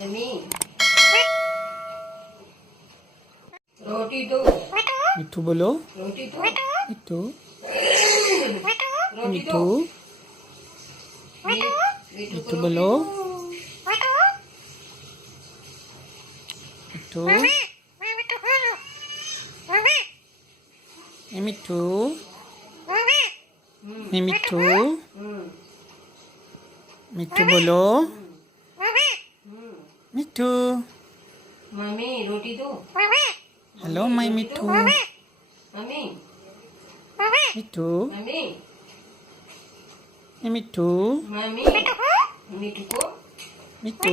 Mummy रोटी दो। मिठू बोलो। रोटी दो। मिठू रोटी मिठू दो। मिठू बोलो। मिठू ए मिठू ए मिठू मिठू बोलो। मिठू मम्मी रोटी दो। हेलो माय मिठू। मम्मी मिठू मम्मी ए मिठू मम्मी मिठू को मिठू